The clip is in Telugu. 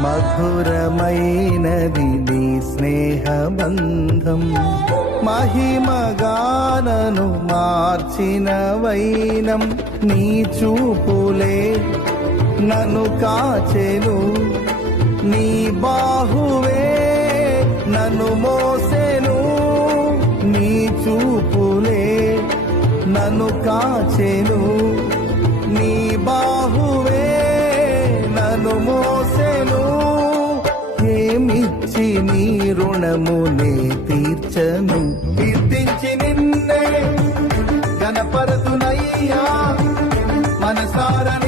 మధురమైనది నీ స్నేహబంధం. మహిమగానను మార్చిన వైనం నీ చూపులే నన్ను కాచెను. నీ బాహువే నన్ను మోసెను. నీ చూపులే నన్ను కాచెను. నీ బాహువే నన్ను మోసెను. ఏమిచ్చి నీ రుణమునే తీర్చను. కీర్తించి నిన్నే గణపరతునయ్యా మనసారని